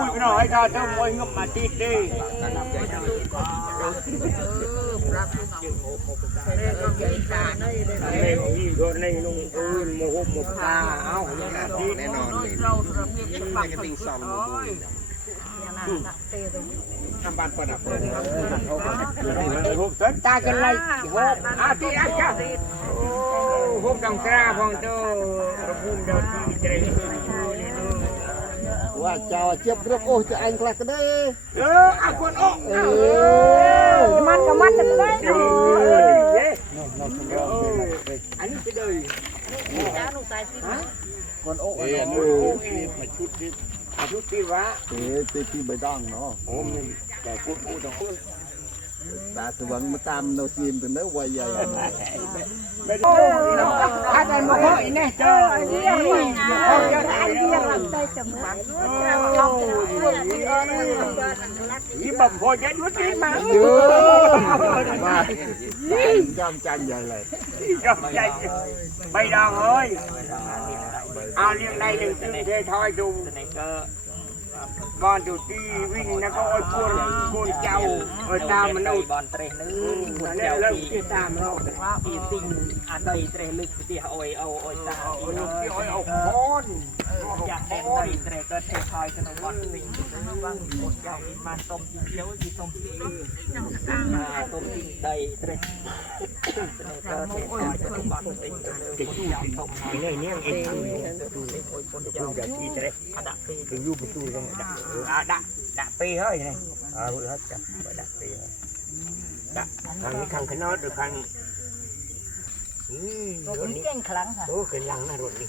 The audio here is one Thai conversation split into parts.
ปุ้ยไปหน่อยถ้าเธอมวยงมมาติดดิเล่นนี่ก็เล่นลงอื่นโมโหหมกตาเอาอย่างนั้นที่แน่นอนนี่ไม่กระติงซอมทำบ้านประดับเลยหกสนตากันเลยหกอาทิตย์อาจ้าโอ้หกดังกราพองโตระพุ่มเดาที่เจริญ ว่าเจ้าเจ็บเรื่องโอ้จะอันกลักก็ได้เอออาคนโอ้เออมันก็มันจะได้เอเนาะออันนี้จะเดินคนโอ้เอ้ยเอนู่อนมาชุดที่อายุที่วะเอ๊ะตีที่ใบดองเนาะโอ้มันแต่พูดพูดต้องพูด ตาสว่างมาตามโนซีนตัวเนื้อวัยใหญ่โอ้ถ้าได้มาพ่ออีเนี่ยเจอนี่พ่อจะได้ไอเดีเดียยวเราได้จะมายี่บ่มพอจะยุติมาเยอะมาจำจันใหญ่เลยยอมใจไม่ดังเอ้ยเอาเลี้ยงในหนึ่งซึ่งเททอยดูบ้านดูที่วิ่งนะก็โอ้ยค បានទៅទីវិញណាក៏អោយកូនកូនចៅអោយតាមមនុស្សបានត្រេះនឹងកូនចៅពីតាមរកពីទីអាដីត្រេះលើផ្ទះអោយអោអោយតាអោយអោយអោខន อาโอยตาโอ้ยที่โอ้ยเอาคนอยากเล่นใดเตะก็เตะคอยกันบอลติงว่างหมดเก่าอีมันต้มกินเดียวจีต้มกินต้มกินใดเตะก็เตะคอยกันบอลติงกันเลยจะจู้ที่เนี่ยเนี่ยเองดูเลยโอ้ยคนจะพูดอย่างที่จะได้อันดับปีคือยูประตูกันดักอะดักดักปีเฮ้ยนี่อ่าพูดฮัทจับดักปีดักทางนี้ทางขนอดหรือทางอืมรถนี้เก่งครั้งค่ะโอ้เกินลังนะรถนี้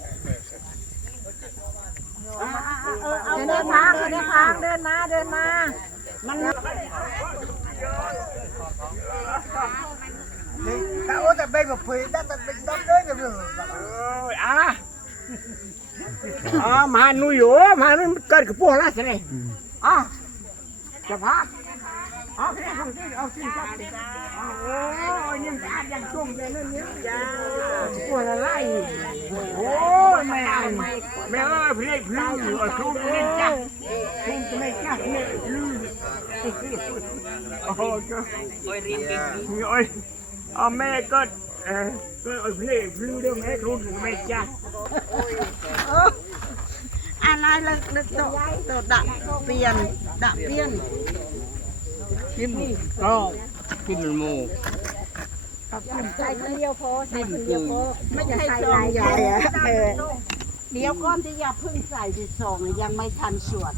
เดินมาเดินมาเดินมา มันถ้าโอ้แต่เป็นแบบผีแต่เป็นดำเลยแบบนี้อะอ่ามาหนูอยู่มาหนูเกิดกับพวกเราสิอะจะพัก เอาแค่ทำที่เอาสิ่งจับโอ้ยยังการยังจุ่มเลยนั่นเนี่ยจ้าพวกอะไรโอ้ยแม่แม่เอ้ยพี่พี่อยู่ครูนี่จ้ะครูไม่จ้ะเนี่ยพี่โอ้ยโอ้ยรียนเก่งโอ้ยเอาแม่ก็เออก็เอาพลงพลูเรื่องแม่ครูถึงแม่จ้ะอะไรเลยตัวตัวดักเปลี่ยนดักเปลี่ยน กินก็กินมันหมูใส่คนเดียวพอใส่คนเดียวพอไม่ใช่ซองใหญ่อะเออเดี๋ยวก้อนที่อย่าเพิ่งใส่ที่ซองยังไม่ทันสวด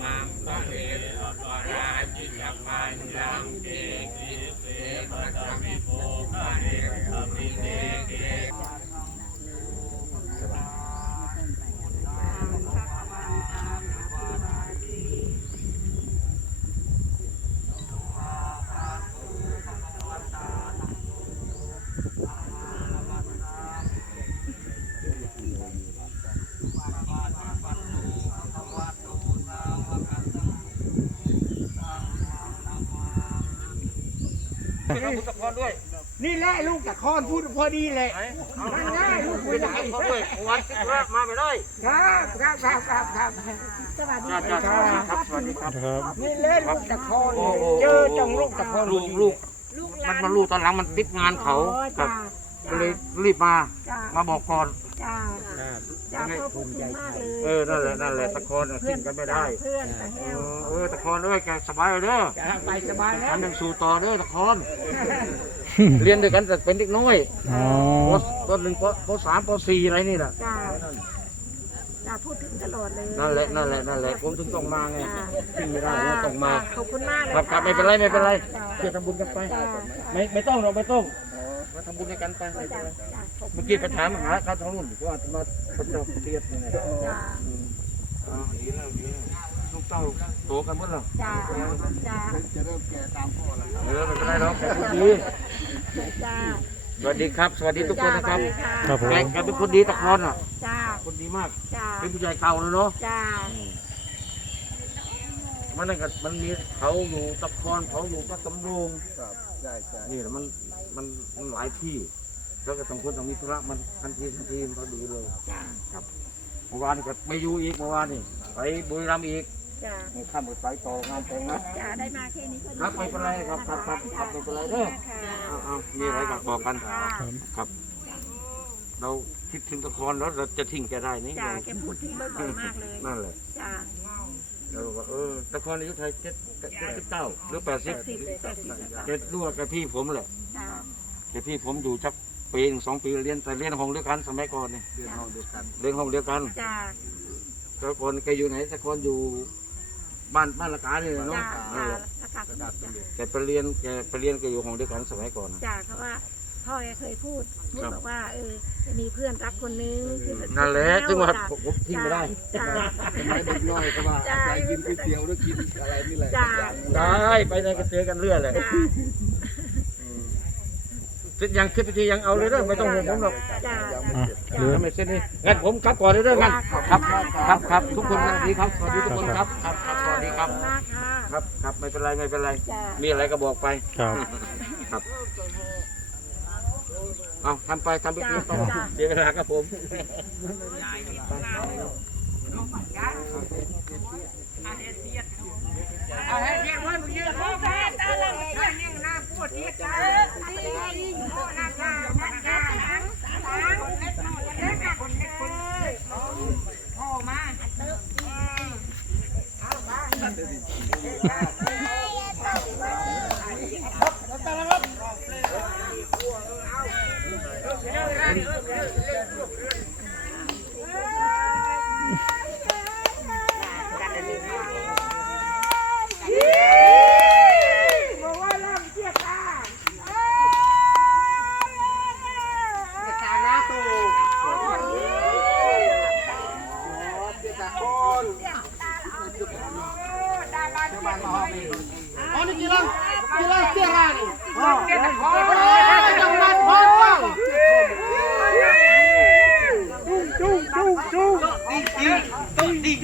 มังพระเถระราจิตมันยัง พุทธพรด้วยนี่แหละลูกตะคอนพูดพอดีเลยนั่นง่ายลูกผู้ใหญ่พรด้วยวันที่แรกมาไม่ได้ครับครับครับครับครับสวัสดีจ้าจ้าสวัสดีครับสวัสดีครับนี่แหละลูกตะคอนเจอจังลูกตะคอนลูกลูกมันมาลูกตอนหลังมันติดงานเขาครับ ก็เลยรีบมา จ้ามาบอกก่อน จ้าจ้าพ่อภูมิใจมากเลยเออนั่นแหละนั่นแหละตะคอนน่ะทิ้งกันไม่ได้ เพื่อนไปเอแห้วอเออตะคอนเอ้ยแกสบายเลยเด้อไปสบายแล้วทำยังสู่ต่อเด้อตะคอน เรียนด้วยกันแต่เป็นเด็กน้อยอ๋อปปหนึ่งปปสามปสี่อะไรนี่แหละจ้าจ้าพูดถึงตลอดเลยนั่นแหละนั่นแหละนั่นแหละผมถึงต้องมาไงจ้าที่ไม่ได้เนี่ยต้องมา ขอบคุณมากเลยครับครับไม่เป็นไรไม่เป็นไรจ้าเพื่อทำบุญกันไป จ้าไม่ไม่ต้องเราไม่ต้อง มาทำบุญด้วยกันไปไม่เป็นจ้าไรจ้าขอบคุเมื่ณอกี้ไปถามหาเขาทางนู้นว่ามาพระเจ้าเทียบยังไงจ้าอืมอ๋อดีแล้วดีแล้วลูกเต้าโตกันหมดแล้วจ้าจ้าจะเริ่มแก่ตามพ่อแล้วเออไม่เป็นไรหรอกแกพูดดีจ้าสวัสดีครับ สวัสดีทุกคนนะครับครับผมแกแกเป็นคนดีตะคอนอะจ้าคนดีมากจ้าเป็นผู้ใหญ่เก่าเลยเนาะจ้ามันนั่นก็มันมีเขาอยู่ตะคอนเขาอยู่ก็สำโรงครับใช่ใช่นี่แหละมัน มันมันหลายที่ แล้วก็ต่างคนต่างมีธุระมันทันทีทันทีมันก็ดีเลยจ้าครับเมื่อวานก็ไปอยู่อีกเมื่อวานนี่ไปบุรีรัมย์อีกจ้าข้ามไปไปต่องานแต่งนะจ้าได้มาแค่นี้ก็ดีครับไม่เป็นไรครับครับครับครับไม่เป็นไรเด้อค่ะเอาเอามีอะไรก็บอกกันจ้าครับ เราคิดถึงตะคอนแล้วเราจะทิ้งแกได้นี่จ้าแกพูดถึงบ่อยๆมากเลยนั่นแหละจ้า เราบอกว่าเออตะคอนอายุไทยเจ็ดเจ็ดสิบเก้าหรือแปดสิบเจ็ดรู้ว่าแกพี่ผมแหละจ้าแกพี่ผมอยู่จักปีหนึ่งสองปีเรียนแต่เรียนห้องเดียวกันสมัยก่อนเนี่ยเรียนห้องเดียวกันเรียนห้องเดียวกันตะคอนแกอยู่ไหนตะคอนอยู่บ้านบ้านละกาเนี่ยเนาะจ้านั่จ้านแหละกาสมุดจ้าแกไปเรียนแกไปเรียนแกอยู่ห้องเดียวกันสมัยก่อนนะจ้าเขาว่าพ่อแกเคยพูด พูดครับ บอกว่าเออจะมีเพื่อนรักคนนึงคือนั่นแหละจึงว่าจ้ผมผมทิ้งไม่ได้ จ้าสมัยเด็กน้อยก็ว่าอาศัยกินก๋วยเตี๋ยวหรือกินอะไรนี่แหละจ้าได้ ไปไหนก็เจอกันเรื่อยเลยจ้าคิดยังคิดไปทียังเอาเลยเด้อไม่ต้องห่วงผมหรอกจ้าอะเหลือ ทำไมเส้นนี้งั้นผมกลับก่อนเลยเด้องั้นครับครับ ครับทุกคนสวัสดีครับ สวัสดีทุกคนครับ ครับครับสวัสดีครับมากค่ะครับ ครับ ไม่เป็นไร ไม่เป็นไร จ้ามีอะไรก็บอกไป ครับครับ เอาทำไปทำไปกินไปเสียเวลาครับผมตาหน้าตูตะคอน อ๋อนี่กี่ลังกี่ลังเตี้ยรานี่อ๋อตะคอนจังหวัดพอจุ้งจุ้งจุ้งจุ้ง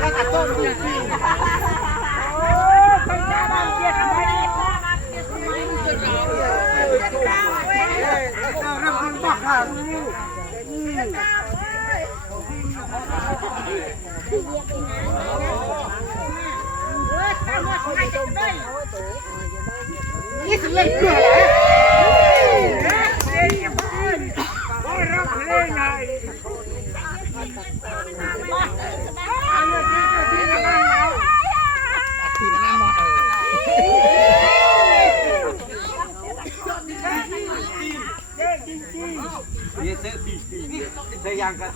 แล้วก็ต้มจริงเราเริ่มต้นต่อค่ะ นี่คือเล่นเพื่ออะไรนี่เสื้อตีนี่เสื้อยางกันแ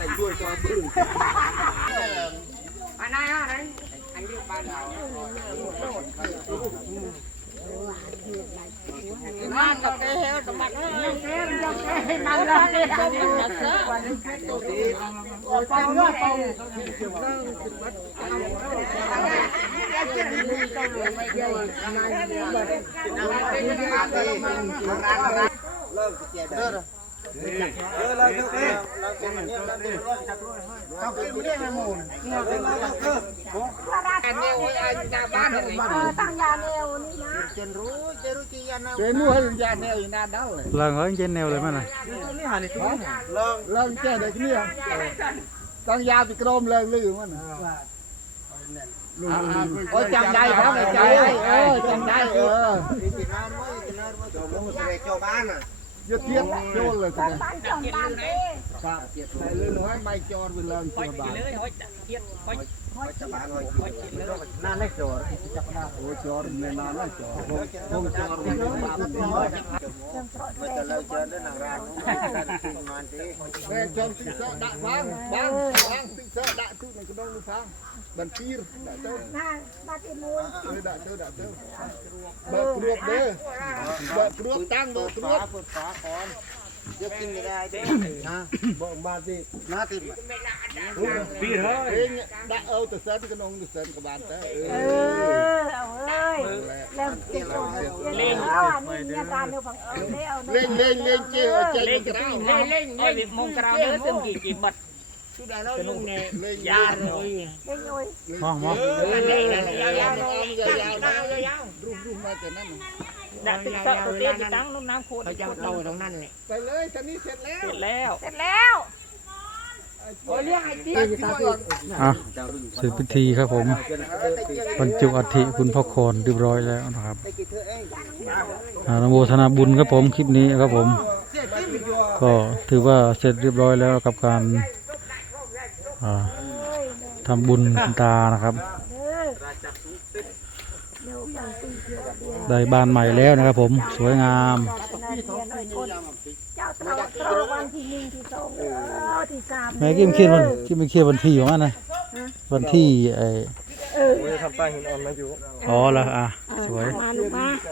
ต่ช่วยตัวตึงอันไหนอันไหนอันนี้บ้านเราน้ำกับเกลียวสมัครน้ำเกลียวน้ำเกลียวน้ำเกลียวไปเงื่อนไปตั้งยาแนวนี่นะเดี๋ยวนู้นยาแนวอยู่นานแล้วเลยเลิงเฮ้ยเจนแนวเลยมั้ยน่ะเลิกเลิกแก่เด็กเนี่ยตั้งยาไปกรมเลิกลืมมันโอ้ยจำได้ครับจำได้เออจำได้เออ ยึดเทียบโยนเลยบ้านบ้านจอมบ้านเด้ครับใส่เลยน้อยไม่จอดไปเลยปล่อยตัวกิบานนเลยห้อยจักเกียบห้อยห้อยกินเลยน่าเล็กจอดจับหน้าโอ้จอดในนานไม่จอดคงจอดในบ้านแม่จอมติเสดะ บางบางบางติเสดะทุกในกระดองลูกพังบันทีรดะเต้าหน้าบ้านที่มูลเออดะเต้าดะเต้าเบิกรวบเด้อเบิกรวบตั้งเบิกรวบบอกมาสินาติมปีเฮ้ยได้เอาแต่เส้นกระนงแต่เส้นกระบาลแต่เอเอออเอาเอ้ยแล้วติดตัวเล่นอ่านี่มีอาการเดียวฝังเออได้เอาเล่งเล่งเล่งเจียวใจเล่นกจะระปิ้ด้างเล่นเล่นเล่นมงกราวเนื้อเต็มกี่กี่บัด เล่งยาเลยเล่นโอ้ยมองมองเล่นเล่นยาวยาวยาวยาวยาวรูปรูปมาแต่นั้นดักติ๊กต๊อกตัวเตี้ยที่ตั้งน้ำโคตรเขาจะเอาตรงนั้นเนี่ยไปเลยตอนนี้เสร็จแล้วเสร็จแล้ว เสร็จแล้ว โอ้ยเรียกไอ้ติ๊กที่ก่อนอะเสร็จพิธีครับผมบรรจุอัฐิคุณพ่อคอนเรียบร้อยแล้วนะครับอ่าอนโมทนาบุญครับผมคลิปนี้ครับผมก็ถือว่าเสร็จเรียบร้อยแล้วกับการ ทำบุญคุณตานะครับเด้อเดี๋ยวอย่างปีเดียวกับเดียวได้บ้านใหม่แล้วนะครับผมสวยงามนาเรียนหน่อยคนเจ้าตรอตรอวันที่หนึ่งที่สองเออที่สามแม่กิมเขียนวันกิมเขียนวันที่ของมันนะวันที่ไอเอออ๋อแล้วอะสวยมาลูกมาไล่ลิงคลุน